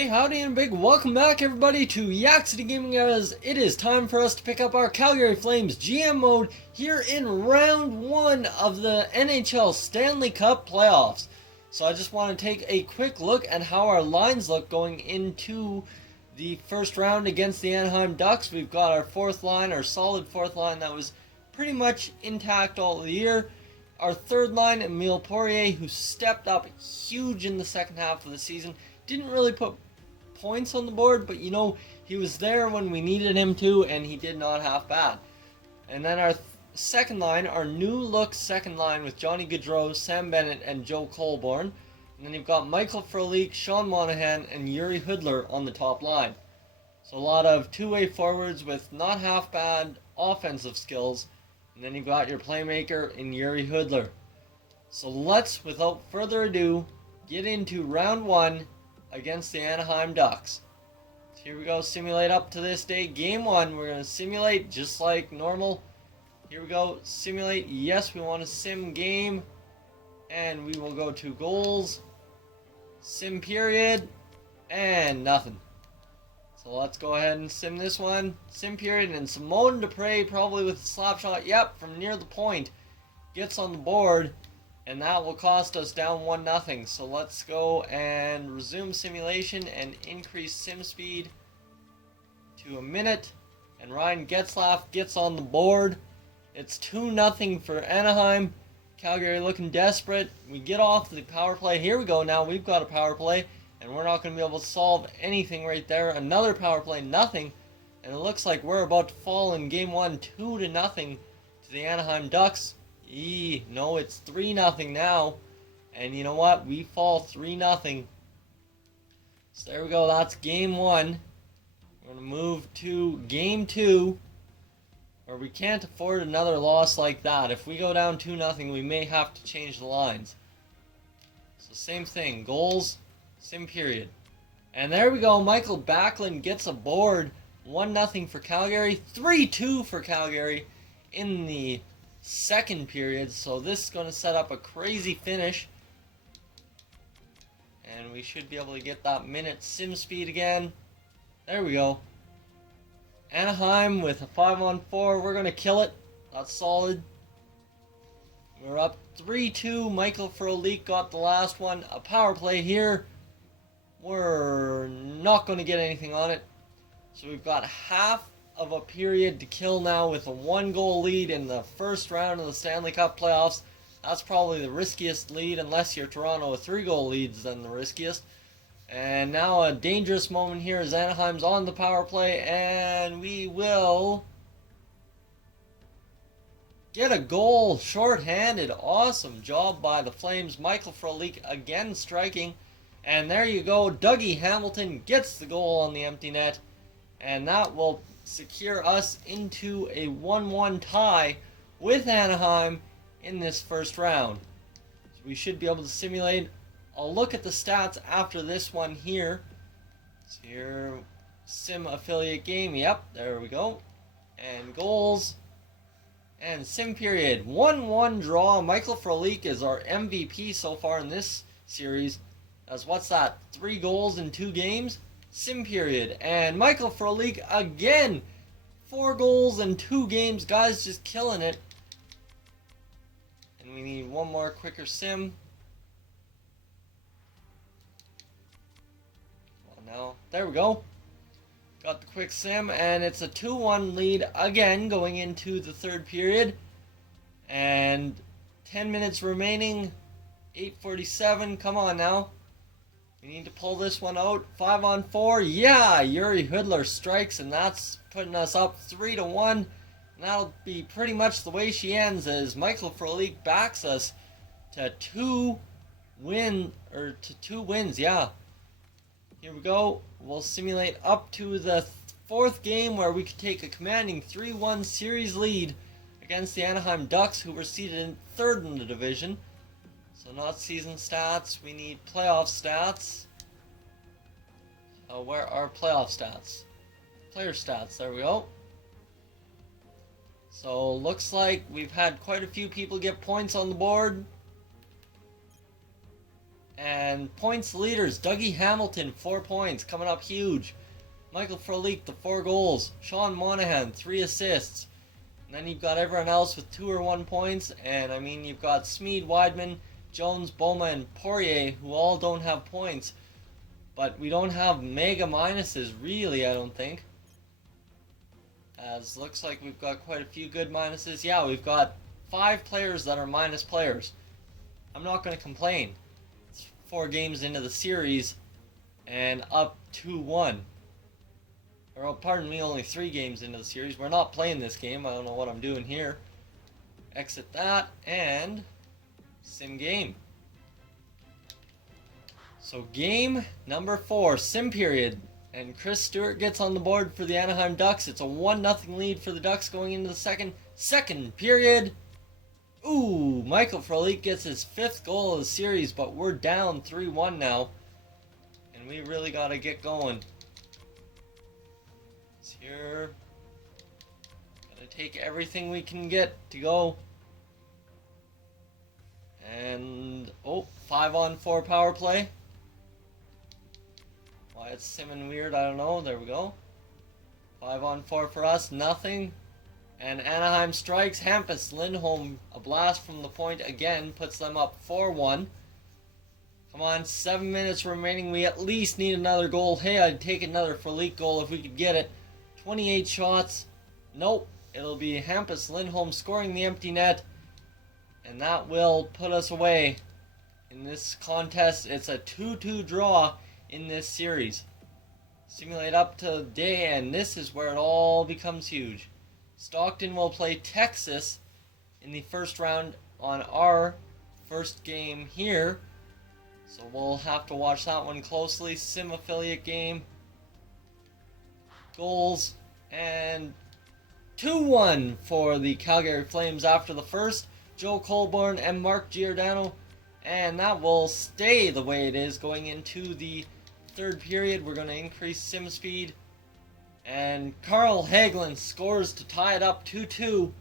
Hey, howdy and big welcome back everybody to Yak City Gaming, as it is time for us to pick up our Calgary Flames GM mode here in round 1 of the NHL Stanley Cup playoffs. So I just want to take a quick look at how our lines look going into the first round against the Anaheim Ducks. We've got our fourth line, our solid fourth line that was pretty much intact all the year. Our third line, Emile Poirier, who stepped up huge in the second half of the season. Didn't really put points on the board, but you know, he was there when we needed him to, and he did not half bad. And then our second line, our new look second line with Johnny Gaudreau, Sam Bennett, and Joe Colborne. And then you've got Michael Frolik, Sean Monahan, and Yuri Hoodler on the top line. So a lot of two-way forwards with not half bad offensive skills. And then you've got your playmaker in Yuri Hoodler. So let's, without further ado, get into round 1 against the Anaheim Ducks. So here we go, simulate up to this day. Game 1, we're going to simulate just like normal. Here we go, simulate. Yes, we want to sim game. And we will go to goals, sim period, and nothing. So let's go ahead and sim this one. Sim period, and Simone Dupre probably with a slap shot. Yep, from near the point. Gets on the board. And that will cost us down 1-0. So let's go and resume simulation and increase sim speed to a minute. And Ryan Getzlaf gets on the board. It's 2-0 for Anaheim. Calgary looking desperate. We get off the power play. Here we go now. We've got a power play. And we're not going to be able to solve anything right there. Another power play, nothing. And it looks like we're about to fall in game 1, 2-0 to the Anaheim Ducks. No, it's 3-0 now. And you know what? We fall 3-0. So there we go. That's game 1. We're going to move to game 2. Where we can't afford another loss like that. If we go down 2-0, we may have to change the lines. So same thing. Goals, sim period. And there we go. Michael Backlund gets a board. 1-0 for Calgary. 3-2 for Calgary in the second period. So this is going to set up a crazy finish, and we should be able to get that minute sim speed again. There we go. Anaheim with a 5-on-4. We're going to kill it. That's solid. We're up 3-2. Michael Frolik got the last one. A power play here. We're not going to get anything on it. So we've got half of a period to kill now with a 1-goal lead in the first round of the Stanley Cup playoffs. That's probably the riskiest lead, unless you're Toronto with 3-goal leads, then the riskiest. And now a dangerous moment here as Anaheim's on the power play, and we will get a goal shorthanded. Awesome job by the Flames. Michael Frolik again striking, and there you go. Dougie Hamilton gets the goal on the empty net, and that will secure us into a 1-1 tie with Anaheim in this first round. So we should be able to simulate. I'll look at the stats after this one here. So here, sim affiliate game. Yep, there we go. And goals. And sim period. 1-1 draw. Michael Frolik is our MVP so far in this series. As what's that? 3 goals in 2 games? Sim period. And Michael Frolik again. 4 goals in 2 games. Guys just killing it. And we need one more quicker sim. Well, now, there we go. Got the quick sim, and it's a 2-1 lead again going into the third period. And 10 minutes remaining. 8:47. Come on now. We need to pull this one out. 5-on-4. Yeah, Yuri Hoodler strikes, and that's putting us up 3-1. And that'll be pretty much the way she ends, as Michael Frolik backs us to 2 wins. Yeah. Here we go. We'll simulate up to the fourth game, where we could take a commanding 3-1 series lead against the Anaheim Ducks, who were seated in third in the division. So not season stats, we need playoff stats. Where are playoff stats? Player stats, there we go. So looks like we've had quite a few people get points on the board. And points leaders, Dougie Hamilton, 4 points, coming up huge. Michael Frolik, the 4 goals. Sean Monahan, 3 assists. And then you've got everyone else with 2 or 1 points. And I mean, you've got Smead, Weidman, Jones, Boma, and Poirier, who all don't have points. But we don't have mega minuses, really, I don't think. As looks like we've got quite a few good minuses. Yeah, we've got 5 players that are minus players. I'm not going to complain. It's 4 games into the series and up 2-1. Or, pardon me, only 3 games into the series. We're not playing this game. I don't know what I'm doing here. Exit that and sim game. So game number 4, sim period. And Chris Stewart gets on the board for the Anaheim Ducks. It's a 1-0 lead for the Ducks going into the second period. Ooh, Michael Frolik gets his 5th goal of the series, but we're down 3-1 now. And we really got to get going. It's here. Got to take everything we can get to go. And, 5-on-4 power play. Why it's simming weird, I don't know. There we go. 5-on-4 for us, nothing. And Anaheim strikes. Hampus Lindholm, a blast from the point again, puts them up 4-1. Come on, 7 minutes remaining. We at least need another goal. Hey, I'd take another Frolik goal if we could get it. 28 shots. Nope. It'll be Hampus Lindholm scoring the empty net. And that will put us away in this contest. It's a 2-2 draw in this series. Simulate up to day, and this is where it all becomes huge. Stockton will play Texas in the first round on our first game here. So we'll have to watch that one closely. Sim affiliate game. Goals, and 2-1 for the Calgary Flames after the first. Joe Colborne and Mark Giordano. And that will stay the way it is going into the third period. We're going to increase sim speed. And Carl Hagelin scores to tie it up 2-2.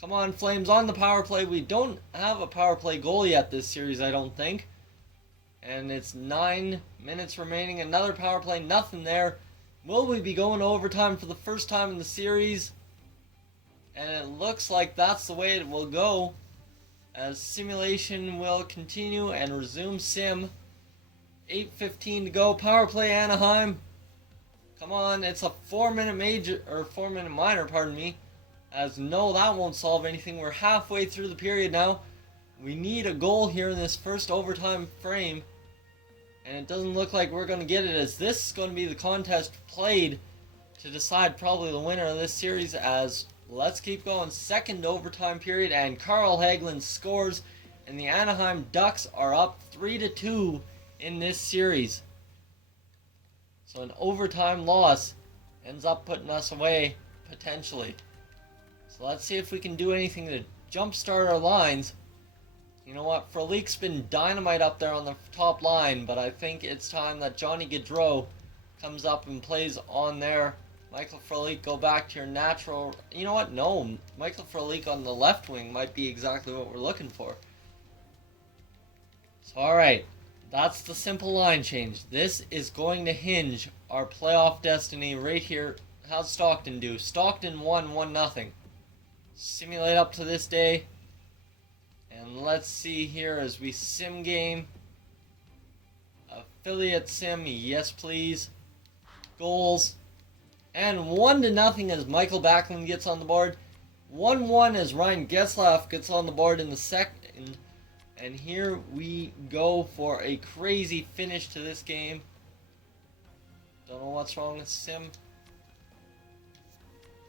Come on, Flames, on the power play. We don't have a power play goal yet this series, I don't think. And it's 9 minutes remaining. Another power play, nothing there. Will we be going to overtime for the first time in the series? And it looks like that's the way it will go, as simulation will continue and resume sim. 8:15 to go. Power play, Anaheim. Come on, it's a 4-minute major, or 4-minute minor, pardon me. As no, that won't solve anything. We're halfway through the period now. We need a goal here in this first overtime frame. And it doesn't look like we're going to get it, as this is going to be the contest played to decide probably the winner of this series. As let's keep going. Second overtime period, and Carl Hagelin scores. And the Anaheim Ducks are up 3-2 in this series. So an overtime loss ends up putting us away, potentially. So let's see if we can do anything to jumpstart our lines. You know what, Frolik's been dynamite up there on the top line, but I think it's time that Johnny Gaudreau comes up and plays on there. Michael Frolik, go back to your natural... You know what, no, Michael Frolik on the left wing might be exactly what we're looking for. So alright. That's the simple line change. This is going to hinge our playoff destiny right here. How's Stockton do? Stockton won 1-0. Simulate up to this day. And let's see here as we sim game. Affiliate sim, yes please. Goals. And 1-0 as Michael Backlund gets on the board. 1-1 as Ryan Getzlaff gets on the board in the second. And here we go for a crazy finish to this game. Don't know what's wrong with sim.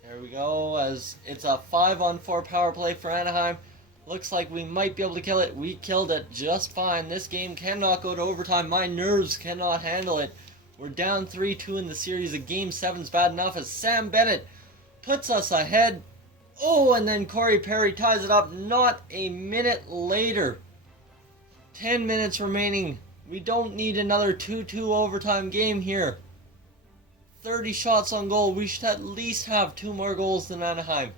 There we go, as it's a 5-on-4 power play for Anaheim. Looks like we might be able to kill it. We killed it just fine. This game cannot go to overtime. My nerves cannot handle it. We're down 3-2 in the series. A game 7's bad enough, as Sam Bennett puts us ahead. Oh, and then Corey Perry ties it up not a minute later. 10 minutes remaining. We don't need another 2-2 overtime game here. 30 shots on goal. We should at least have 2 more goals than Anaheim.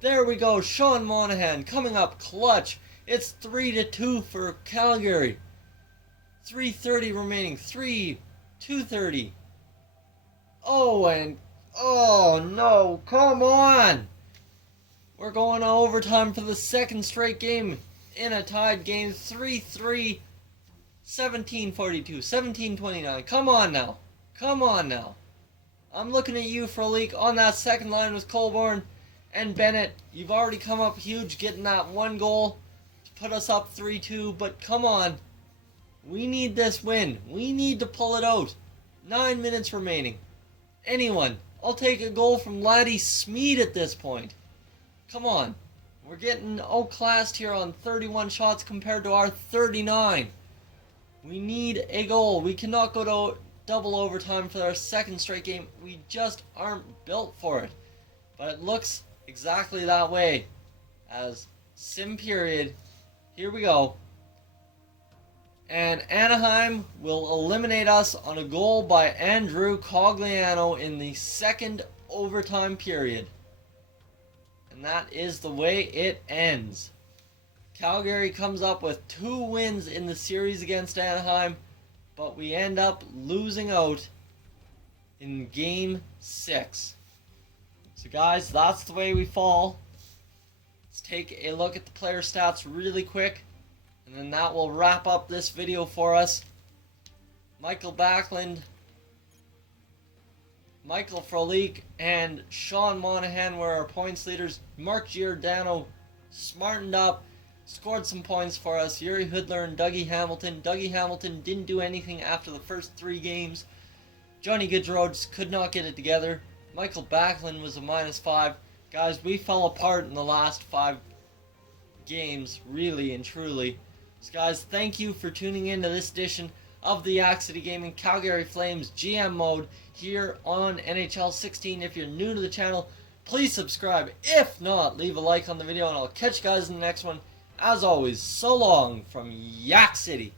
There we go. Sean Monahan coming up clutch. It's 3-2 for Calgary. 3:30 remaining. 2:30. Oh, and oh no, come on! We're going to overtime for the second straight game in a tied game. 3-3, 17:42, 17:29. Come on now. Come on now. I'm looking at you, Frolik, on that second line with Colborne and Bennett. You've already come up huge getting that one goal to put us up 3-2, but come on. We need this win. We need to pull it out. 9 minutes remaining. Anyone. I'll take a goal from Laddie Smeed at this point. Come on. We're getting outclassed here on 31 shots compared to our 39. We need a goal. We cannot go to double overtime for our second straight game. We just aren't built for it. But it looks exactly that way. As sim period. Here we go. And Anaheim will eliminate us on a goal by Andrew Cogliano in the second overtime period. And that is the way it ends. Calgary comes up with 2 wins in the series against Anaheim, but we end up losing out in Game 6. So guys, that's the way we fall. Let's take a look at the player stats really quick, and then that will wrap up this video for us. Michael Backlund, Michael Frolik, and Sean Monahan were our points leaders. Mark Giordano smartened up, scored some points for us. Yuri Hoodler and Dougie Hamilton. Dougie Hamilton didn't do anything after the first 3 games. Johnny Gaudreau just could not get it together. Michael Backlund was a -5. Guys, we fell apart in the last 5 games, really and truly. So guys, thank you for tuning in to this edition of the Yak City Gaming Calgary Flames GM mode here on NHL 16. If you're new to the channel, please subscribe. If not, leave a like on the video, and I'll catch you guys in the next one. As always, so long from Yak City.